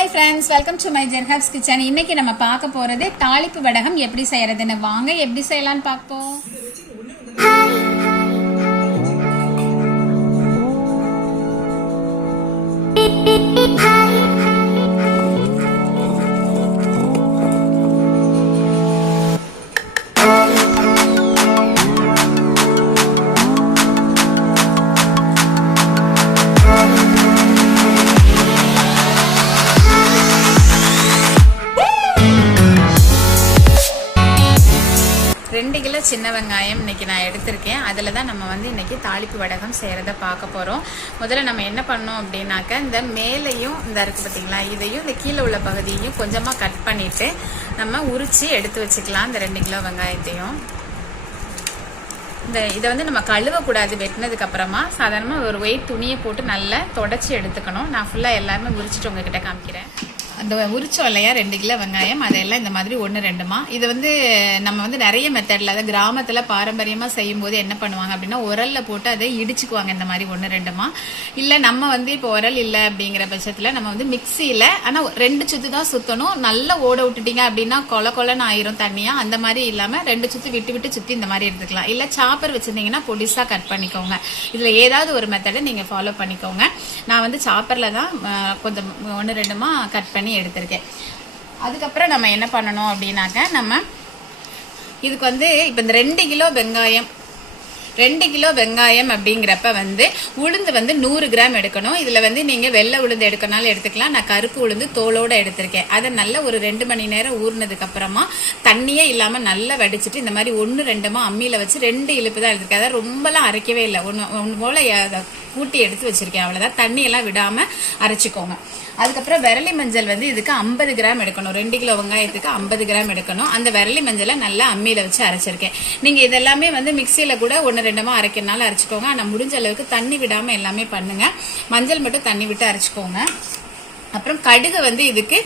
Hi friends, welcome to my Jerhab's kitchen. இன்னைக்கு நம்ம பார்க்க போறது தாளிப்பு வடகம் எப்படி செய்யறதுன்னு வாங்க எப்படி செய்யலாம்னு பார்ப்போம். கிலோ சின்ன வெங்காயம் இன்னைக்கு நான் எடுத்திருக்கேன். அதில் தான் நம்ம இன்னைக்கு தாளிப்பு வடகம் செய்கிறத பார்க்க போகிறோம். முதல்ல நம்ம என்ன பண்ணோம் அப்படின்னாக்கா இந்த மேலையும் இந்த இருக்குது பார்த்தீங்களா, இதையும் இந்த கீழே உள்ள பகுதியையும் கொஞ்சமாக கட் பண்ணிவிட்டு நம்ம உரித்து எடுத்து வச்சுக்கலாம். இந்த 2 கிலோ வெங்காயத்தையும் இதை நம்ம கழுவக்கூடாது. வெட்டினதுக்கு அப்புறமா சாதாரணமாக ஒரு வெயிட் துணியை போட்டு நல்லா தொடச்சி எடுத்துக்கணும். நான் ஃபுல்லாக எல்லாருமே உரிச்சிட்டு உங்ககிட்ட காமிக்கிறேன். அந்த உரிச்சோம் இல்லையா 2 கிலோ வெங்காயம், அதெல்லாம் இந்த மாதிரி 1-2மா. இது நம்ம நிறைய மெத்தடில், அதாவது கிராமத்தில் பாரம்பரியமாக செய்யும் போது என்ன பண்ணுவாங்க அப்படின்னா உரலில் போட்டு அதை இடிச்சுக்குவாங்க இந்த மாதிரி 1-2மா. இல்லை நம்ம இப்போ உரல் இல்லை அப்படிங்கிற பட்சத்தில் நம்ம மிக்சியில், ஆனால் 2 சுத்து தான் சுற்றணும். நல்லா ஓட விட்டுட்டீங்க அப்படின்னா கொலன்னு ஆயிரும் தண்ணியாக. அந்த மாதிரி இல்லாமல் 2 சுத்து விட்டு விட்டு சுற்றி இந்த மாதிரி எடுத்துக்கலாம். இல்லை சாப்பர் வச்சுருந்தீங்கன்னா பொடிசாக கட் பண்ணிக்கோங்க. இதில் ஏதாவது ஒரு மெத்தடை நீங்கள் ஃபாலோ பண்ணிக்கோங்க. நான் சாப்பரில் தான் கொஞ்சம் 1-2மா கட் பண்ணி எடுத்திருக்கேன். அதுக்கப்புறம் நம்ம என்ன பண்ணணும் அப்படின்னாக்க, நம்ம இதுக்கு இப்ப இந்த 2 கிலோ வெங்காயம் அப்படிங்கிறப்ப உளுந்து 100 கிராம் எடுக்கணும். இதுல நீங்க வெள்ளை உளுந்து எடுக்கனாலும் எடுத்துக்கலாம். நான் கருப்பு உளுந்து தோலோட எடுத்திருக்கேன். அதை நல்லா ஒரு 2 மணி நேரம் ஊறினதுக்கு அப்புறமா தண்ணியே இல்லாம நல்லா வடிச்சிட்டு இந்த மாதிரி 1-2மா அம்மியில வச்சு 2 இழுப்பு தான் எடுத்திருக்கேன். அதை ரொம்பலாம் அரைக்கவே இல்லை, ஒன்று போல கூட்டி எடுத்து வச்சிருக்கேன். அவ்வளவுதான், தண்ணி எல்லாம் விடாம அரைச்சிக்கோங்க. அதுக்கப்புறம் விரலி மஞ்சள் இதுக்கு 50 கிராம் எடுக்கணும். 2 கிலோ வெங்காயத்துக்கு 50 கிராம் எடுக்கணும். அந்த விரலி மஞ்சளை நல்லா அம்மியில வச்சு அரைச்சிருக்கேன். நீங்க இதெல்லாமே மிக்சியில கூட 1-2மா அரைக்கிறனால அரைச்சிக்கோங்க. ஆனா முடிஞ்ச அளவுக்கு தண்ணி விடாம எல்லாமே பண்ணுங்க. மஞ்சள் மட்டும் தண்ணி விட்டு அரைச்சிக்கோங்க. அப்புறம் கடுகு இதுக்கு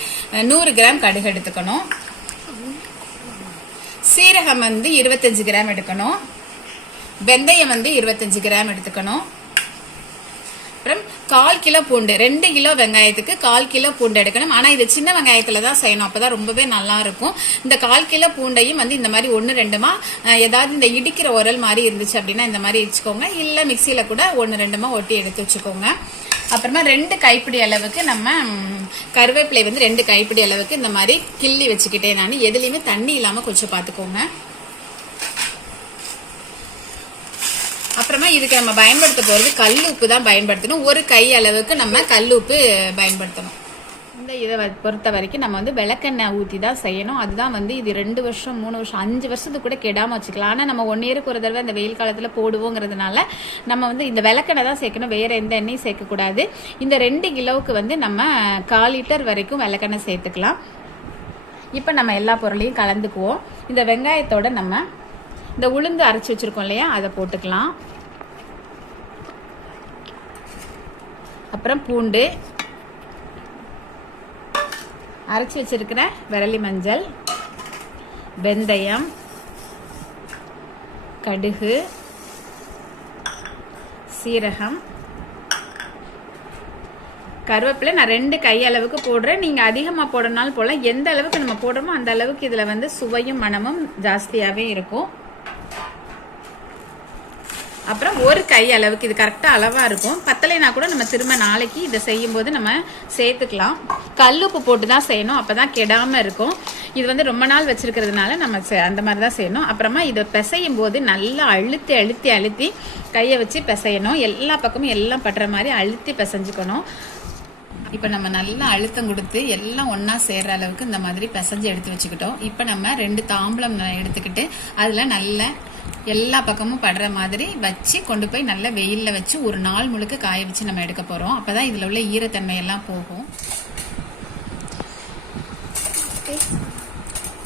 100 கிராம் கடுகு எடுத்துக்கணும். சீரகம் 25 கிராம் எடுக்கணும். வெந்தயம் 25 கிராம் எடுத்துக்கணும். அப்புறம் 1/4 கிலோ பூண்டு, 2 கிலோ வெங்காயத்துக்கு 1/4 கிலோ பூண்டு எடுக்கணும். ஆனா இது சின்ன வெங்காயத்துல தான் செய்யணும், அப்பதான் ரொம்பவே நல்லா இருக்கும். இந்த 1/4 கிலோ பூண்டையும் இந்த மாதிரி 1-2மா, ஏதாவது இந்த இடிக்கிற உரல் மாதிரி இருந்துச்சு அப்படின்னா இந்த மாதிரி இடிச்சுக்கோங்க. இல்ல மிக்சியில கூட 1-2மா ஒட்டி எடுத்து வச்சுக்கோங்க. அப்புறமா 2 கைப்பிடி அளவுக்கு நம்ம கருவேப்பிலை 2 கைப்பிடி அளவுக்கு இந்த மாதிரி கிள்ளி வச்சுக்கிட்டேன். நான் எதுலையுமே தண்ணி இல்லாம கொஞ்சம் பாத்துக்கோங்க. அப்புறமா இதுக்கு நம்ம பயன்படுத்த போறது கல் உப்பு தான் பயன்படுத்தணும். 1 கை அளவுக்கு நம்ம கல் உப்பு பயன்படுத்தணும். இந்த இதை பொறுத்த வரைக்கும் நம்ம விளக்கெண்ணெய் ஊற்றி தான் செய்யணும். அதுதான் இது 2 வருஷம் 3 வருஷம் 5 வருஷத்துக்கு கூட கெடாம வச்சுக்கலாம். ஆனால் நம்ம 1 இயருக்கு ஒரு தடவை இந்த வெயில் காலத்தில் போடுவோங்கிறதுனால நம்ம இந்த விளக்கெண்ணெய் தான் சேர்க்கணும், வேற எந்த எண்ணெயும் சேர்க்கக்கூடாது. இந்த 2 கிலோவுக்கு நம்ம 1/4 லிட்டர் வரைக்கும் விளக்கெண்ணெய் சேர்த்துக்கலாம். இப்போ நம்ம எல்லா பொருளையும் கலந்துக்குவோம். இந்த வெங்காயத்தோட நம்ம இந்த உளுந்து அரைச்சி வச்சிருக்கோம் இல்லையா, அதை போட்டுக்கலாம். அப்புறம் பூண்டு, அரைச்சி வச்சிருக்கிற விரலி மஞ்சள், வெந்தயம், கடுகு, சீரகம், கருவேப்பிலை. நான் 2 கை அளவுக்கு போடுறேன். நீங்க அதிகமா போடனாலும் போடலாம். எந்த அளவுக்கு நம்ம போடுறோமோ அந்த அளவுக்கு இதுல சுவையும் மனமும் ஜாஸ்தியாவே இருக்கும். அப்புறம் 1 கை அளவுக்கு, இது கரெக்டா அளவா இருக்கும். பத்தலைனா கூட நம்ம திரும்ப நாளைக்கு இதை செய்யும் போது நம்ம சேர்த்துக்கலாம். கல்லுப்பு போட்டு தான் செய்யணும், அப்பதான் கெடாம இருக்கும். இது ரொம்ப நாள் வச்சிருக்கிறதுனால நம்ம அந்த மாதிரி தான் செய்யணும். அப்புறமா இதை பிசையும் போது நல்லா அழுத்தி அழுத்தி அழுத்தி கையை வச்சு பிசையணும். எல்லா பக்கமும் எல்லாம் படுற மாதிரி அழுத்தி பிசைஞ்சுக்கணும். இப்ப நம்ம நல்லா அழுத்தம் கொடுத்து எல்லாம் ஒன்னா சேர்ற அளவுக்கு இந்த மாதிரி பிசைஞ்சு எடுத்து வச்சுக்கிட்டோம். இப்ப நம்ம 2 தாம்பலம் எடுத்துக்கிட்டு அதுல நல்ல எல்லா பக்கமும் படுற மாதிரி வச்சு கொண்டு போய் நல்ல வெயில்ல வச்சு ஒரு நாள் முழுக்க காய வச்சு நம்ம எடுக்க போறோம். அப்பதான் இதுல உள்ள ஈரத்தன்மை எல்லாம் போகும்.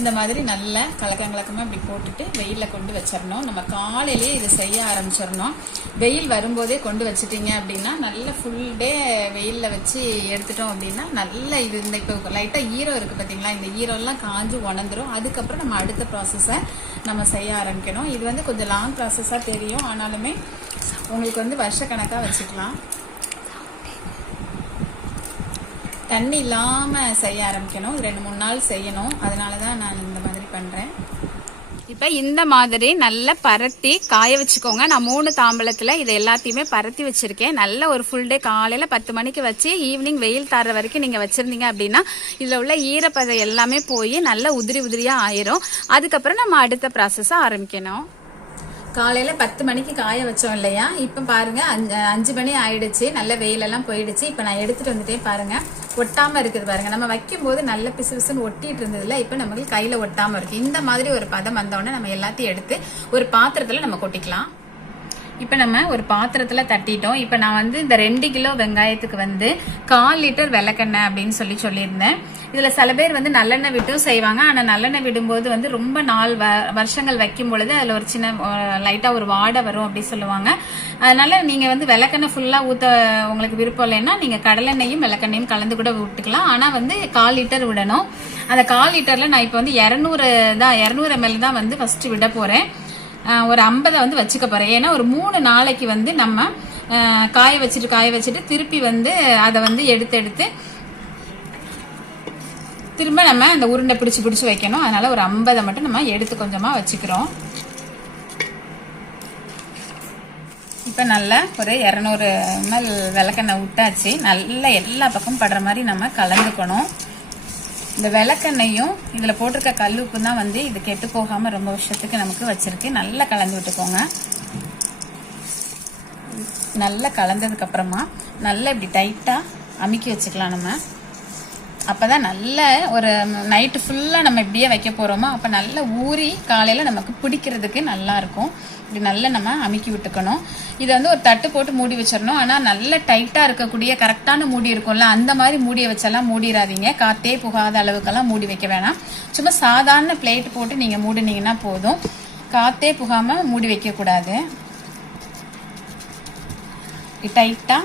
இந்த மாதிரி நல்லா கலக்கமா இப்படி போட்டுட்டு வெயில்ல கொண்டு வச்சிடணும். நம்ம காலையிலேயே இதை செய்ய ஆரம்பிச்சிடணும். வெயில் வரும்போதே கொண்டு வச்சுட்டீங்க அப்படின்னா நல்ல ஃபுல் டே வெயில்ல வச்சு எடுத்துட்டோம் அப்படின்னா நல்ல இது இந்த இப்போ லைட்டா ஈரம் இருக்கு பாத்தீங்களா, இந்த ஈரம் எல்லாம் காஞ்சு உணர்ந்துரும். அதுக்கப்புறம் நம்ம அடுத்த ப்ராசஸை நம்ம செய்ய ஆரம்பிக்கணும். இது கொஞ்சம் லாங் ப்ராசஸா தெரியும், ஆனாலுமே உங்களுக்கு வருஷ கணக்கா வச்சுக்கலாம். தண்ணி இல்லாமல் செய்ய ஆரம்பிக்கணும். 2-3 நாள் செய்யணும். அதனால தான் நான் இந்த மாதிரி பண்ணுறேன். இப்போ இந்த மாதிரி நல்லா பரத்தி காய வச்சுக்கோங்க. நான் 3 தாம்பலத்தில் இதை எல்லாத்தையுமே பரத்தி வச்சிருக்கேன். நல்ல ஒரு ஃபுல் டே காலையில் 10 மணிக்கு வச்சு ஈவினிங் வெயில் தர வரைக்கும் நீங்கள் வச்சிருந்தீங்க அப்படின்னா இதில் உள்ள ஈரப்பதம் எல்லாமே போய் நல்ல உதிரி உதிரியாக ஆயிரும். அதுக்கப்புறம் நம்ம அடுத்த ப்ராசஸை ஆரம்பிக்கணும். காலையில 10 மணிக்கு காய வச்சோம் இல்லையா, இப்ப பாருங்க 5 மணி ஆயிடுச்சு. நல்ல வெயிலெல்லாம் போயிடுச்சு. இப்ப நான் எடுத்துட்டு வந்துட்டே பாருங்க, ஒட்டாம இருக்குது பாருங்க. நம்ம வைக்கும் போது நல்ல பிசு பிசுன்னு ஒட்டிட்டு இருந்ததுல இப்ப நமக்கு கையில ஒட்டாம இருக்கு. இந்த மாதிரி ஒரு பதம் வந்தோடனே நம்ம எல்லாத்தையும் எடுத்து ஒரு பாத்திரத்துல நம்ம கொட்டிக்கலாம். இப்ப நம்ம ஒரு பாத்திரத்துல தட்டிட்டோம். இப்ப நான் வந்து இந்த 2 கிலோ வெங்காயத்துக்கு வந்து 1/4 லிட்டர் விளக்கெண்ணெய் அப்படின்னு சொல்லியிருந்தேன். இதுல சில பேர் வந்து நல்லெண்ணெய் விட்டும் செய்வாங்க. ஆனா நல்லெண்ணெய் விடும்போது வந்து ரொம்ப நாள் வருஷங்கள் வைக்கும் பொழுது அதுல ஒரு சின்ன லைட்டா ஒரு வாடை வரும் அப்படி சொல்லுவாங்க. அதனால நீங்க வந்து விளக்கெண்ணெய் ஃபுல்லா ஊத்த உங்களுக்கு விருப்பம் இல்லைன்னா நீங்க கடலெண்ணெயும் விளக்கெண்ணையும் கலந்து கூட விட்டுக்கலாம். ஆனா வந்து 1/4 லிட்டர் விடணும். அந்த 1/4 லிட்டர்ல நான் இப்ப வந்து 200 ml தான் வந்து ஃபர்ஸ்ட் விட போறேன். ஒரு 50 வந்து வச்சுக்க போறேன். ஏன்னா ஒரு 3 நாளைக்கு வந்து நம்ம காய வச்சுட்டு திருப்பி வந்து அதை வந்து எடுத்து திரும்ப நம்ம அந்த உருண்டை பிடிச்சு வைக்கணும். அதனால ஒரு 50 மட்டும் நம்ம எடுத்து கொஞ்சமா வச்சுக்கிறோம். இப்ப நல்லா ஒரு 200 ml விளக்கெண்ணெய் விட்டாச்சு. நல்லா எல்லா பக்கமும் படுற மாதிரி நம்ம கலந்துக்கணும். இந்த விளக்கெண்ணையும் இதுல போட்டிருக்க கல்லுப்பும் தான் வந்து இது கெட்டு போகாம ரொம்ப வருஷத்துக்கு நமக்கு வச்சிருக்கு. நல்லா கலந்து விட்டுக்கோங்க. நல்லா கலந்ததுக்கு அப்புறமா நல்லா இப்படி டைட்டா அமுக்கி வச்சுக்கலாம். நம்ம அப்பதான் நல்ல ஒரு நைட்டு ஃபுல்லா நம்ம இப்படியே வைக்க போறோமோ அப்ப நல்லா ஊறி காலையில நமக்கு பிடிக்கிறதுக்கு நல்லா இருக்கும். இப்படி நல்லா நம்ம அமுக்கி விட்டுக்கணும். இதை வந்து ஒரு தட்டு போட்டு மூடி வச்சிடணும். ஆனா நல்ல டைட்டா இருக்கக்கூடிய கரெக்டான மூடி இருக்கும்ல, அந்த மாதிரி மூடிய வச்செல்லாம் மூடிடாதீங்க. காத்தே புகாத அளவுக்கெல்லாம் மூடி வைக்க வேணாம். சும்மா சாதாரண பிளேட் போட்டு நீங்க மூடினீங்கன்னா போதும். காத்தே புகாம மூடி வைக்க கூடாது. டைட்டா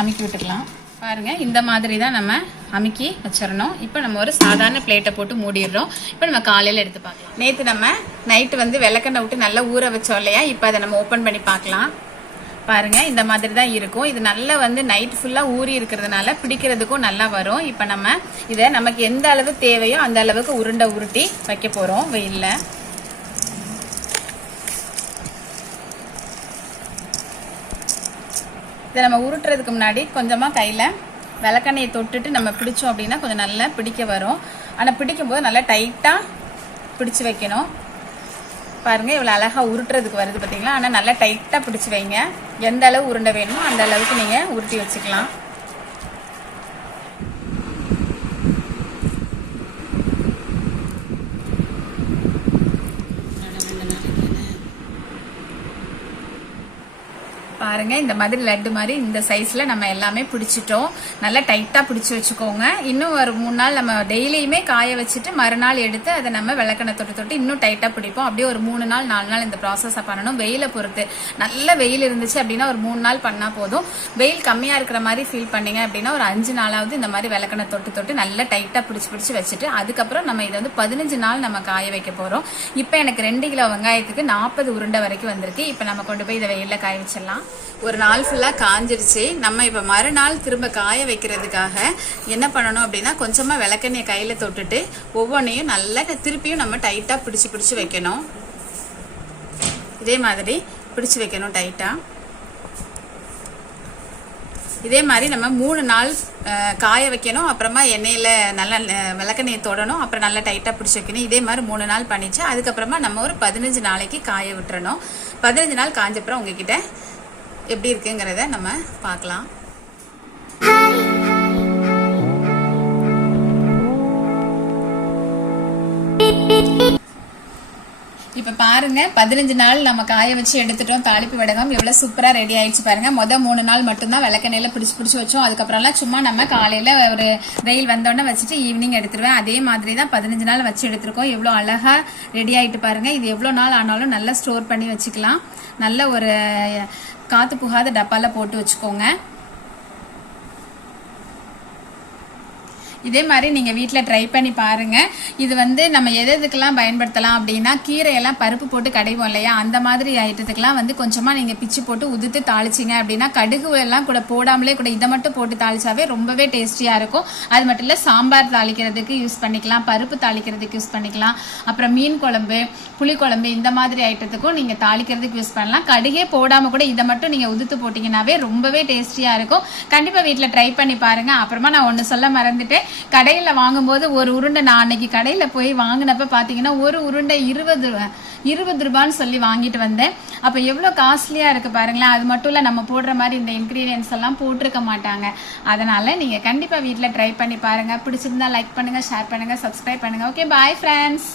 அமுக்கி விட்டுக்கலாம். பாருங்க இந்த மாதிரி தான் நம்ம அமுக்கி வச்சிடணும். இப்போ நம்ம ஒரு சாதாரண பிளேட்டை போட்டு மூடிடுறோம். இப்போ நம்ம காலையில எடுத்து பார்க்கலாம். நேற்று நம்ம நைட்டு வந்து விளக்கெண்ணெய் விட்டு நல்லா ஊற வச்சோம் இல்லையா, இப்போ அதை நம்ம ஓப்பன் பண்ணி பார்க்கலாம். பாருங்க இந்த மாதிரி தான் இருக்கும். இது நல்லா வந்து நைட் ஃபுல்லா ஊறி இருக்கிறதுனால பிடிக்கிறதுக்கும் நல்லா வரும். இப்போ நம்ம இதை நமக்கு எந்த அளவு தேவையோ அந்த அளவுக்கு உருண்டை உருட்டி வைக்க போறோம் வெயில்ல. இதை நம்ம உருட்டுறதுக்கு முன்னாடி கொஞ்சமா கையில விளக்கெண்ணையை தொட்டுட்டு நம்ம பிடிச்சோம் அப்படின்னா கொஞ்சம் நல்லா பிடிக்க வரும். ஆனா பிடிக்கும் போது நல்லா டைட்டா பிடிச்சு வைக்கணும். பாருங்க இவ்வளவு அழகா உருட்டுறதுக்கு வருது பாத்தீங்களா. ஆனா நல்லா டைட்டா பிடிச்சு வைங்க. எந்த அளவு உருண்டை வேணுமோ அந்த அளவுக்கு நீங்க உருட்டி வச்சுக்கலாம். பாருங்க இந்த மாதிரி லட்டு மாதிரி இந்த சைஸ்ல நம்ம எல்லாமே பிடிச்சிட்டோம். நல்லா டைட்டா பிடிச்சு வச்சுக்கோங்க. இன்னும் ஒரு 3 நாள் நம்ம டெய்லியுமே காய வச்சுட்டு மறுநாள் எடுத்து அதை நம்ம விளக்கெண்ணெய் தொட்டு இன்னும் டைட்டா பிடிப்போம். அப்படியே ஒரு 3 நாள் 4 நாள் இந்த ப்ராசஸை பண்ணணும். வெயில பொறுத்து நல்ல வெயில் இருந்துச்சு அப்படின்னா ஒரு 3 நாள் பண்ணா போதும். வெயில் கம்மியா இருக்கிற மாதிரி ஃபீல் பண்ணீங்க அப்படின்னா ஒரு 5 நாளாவது இந்த மாதிரி விளக்கெண்ணெய் தொட்டு நல்லா டைட்டா பிடிச்சு வச்சுட்டு அதுக்கப்புறம் நம்ம இதை வந்து 15 நாள் நம்ம காய வைக்க போறோம். இப்ப எனக்கு 2 கிலோ வெங்காயத்துக்கு 40 உருண்டை வரைக்கும் வந்திருக்கு. இப்ப நம்ம கொண்டு போய் இதை வெயில காய வச்சிடலாம். ஒரு நாள் ஃபுல்லா காஞ்சிருச்சு. நம்ம இப்ப மறுநாள் திரும்ப காய வைக்கிறதுக்காக என்ன பண்ணணும் அப்படின்னா கொஞ்சமா விளக்கெண்ணெய் கையில தொட்டுட்டு ஒவ்வொன்றையும் நல்லா திருப்பியும் நம்ம டைட்டா பிடிச்சு வைக்கணும். இதே மாதிரி பிடிச்சு வைக்கணும் டைட்டா. இதே மாதிரி நம்ம 3 நாள் காய வைக்கணும். அப்புறமா எண்ணெயில நல்லா விளக்கெண்ணெயை தொடணும். அப்புறம் நல்லா டைட்டா பிடிச்சு வைக்கணும். இதே மாதிரி 3 நாள் பண்ணிச்சு. அதுக்கப்புறமா நம்ம ஒரு 15 நாளைக்கு காய விட்டுறணும். 15 நாள் காஞ்சப்புறம் உங்ககிட்ட எப்படி இருக்குங்கிறத நம்ம பார்க்கலாம். இப்ப பாருங்க 15 நாள் நம்ம காய வச்சு எடுத்துட்டோம். தாளிப்பு வடகம் எவ்வளவு சூப்பரா ரெடி ஆயிடுச்சு பாருங்க. 3 நாள் மட்டும்தான் விளக்கெண்ணெயில பிடிச்சு வச்சோம். அதுக்கப்புறம்லாம் சும்மா நம்ம காலையில ஒரு வெயில் வந்தோடனே வச்சுட்டு ஈவினிங் எடுத்துருவேன். அதே மாதிரி தான் 15 நாள் வச்சு எடுத்திருக்கோம். எவ்வளவு அழகா ரெடி ஆயிட்டு பாருங்க. இது எவ்வளவு நாள் ஆனாலும் நல்லா ஸ்டோர் பண்ணி வச்சுக்கலாம். நல்ல ஒரு காத்து புகாத டப்பால போட்டு வச்சுக்கோங்க. இதே மாதிரி நீங்க வீட்டில் ட்ரை பண்ணி பாருங்க. இது வந்து நம்ம எதுக்கெல்லாம் பயன்படுத்தலாம் அப்படின்னா, கீரையெல்லாம் பருப்பு போட்டு கடைவோம் இல்லையா, அந்த மாதிரி ஐட்டத்துக்கெல்லாம் வந்து கொஞ்சமா நீங்க பிச்சு போட்டு உதுத்து தாளிச்சிங்க அப்படின்னா, கடுகு எல்லாம் கூட போடாமலே கூட இதை மட்டும் போட்டு தாளிச்சாவே ரொம்பவே டேஸ்டியா இருக்கும். அது மட்டும் இல்ல சாம்பார் தாளிக்கிறதுக்கு யூஸ் பண்ணிக்கலாம், பருப்பு தாளிக்கிறதுக்கு யூஸ் பண்ணிக்கலாம், அப்புறம் மீன் குழம்பு, புளி குழம்பு இந்த மாதிரி ஐட்டத்துக்கும் நீங்க தாளிக்கிறதுக்கு யூஸ் பண்ணலாம். கடுகே போடாம கூட இதை மட்டும் நீங்க உதுத்து போட்டீங்கன்னாவே ரொம்பவே டேஸ்டியா இருக்கும். கண்டிப்பா வீட்டில் ட்ரை பண்ணி பாருங்க. அப்புறமா நான் ஒன்னு சொல்ல மறந்துட்டேன், கடையில வாங்கும்போது ஒரு உருண்டை, நான் அன்னைக்கு கடையில போய் வாங்கினப்ப பாத்தீங்கன்னா ஒரு உருண்டை 20 ரூபான்னு சொல்லி வாங்கிட்டு வந்தேன். அப்ப எவ்வளவு காஸ்ட்லியா இருக்கு பாருங்களேன். அது மட்டும் இல்ல, நம்ம போடுற மாதிரி இந்த இன்கிரீடியன்ஸ் எல்லாம் போட்டிருக்க மாட்டாங்க. அதனால நீங்க கண்டிப்பா வீட்டில் ட்ரை பண்ணி பாருங்க. பிடிச்சிருந்தா லைக் பண்ணுங்க, ஷேர் பண்ணுங்க, சப்ஸ்கிரைப் பண்ணுங்க. Okay, bye friends.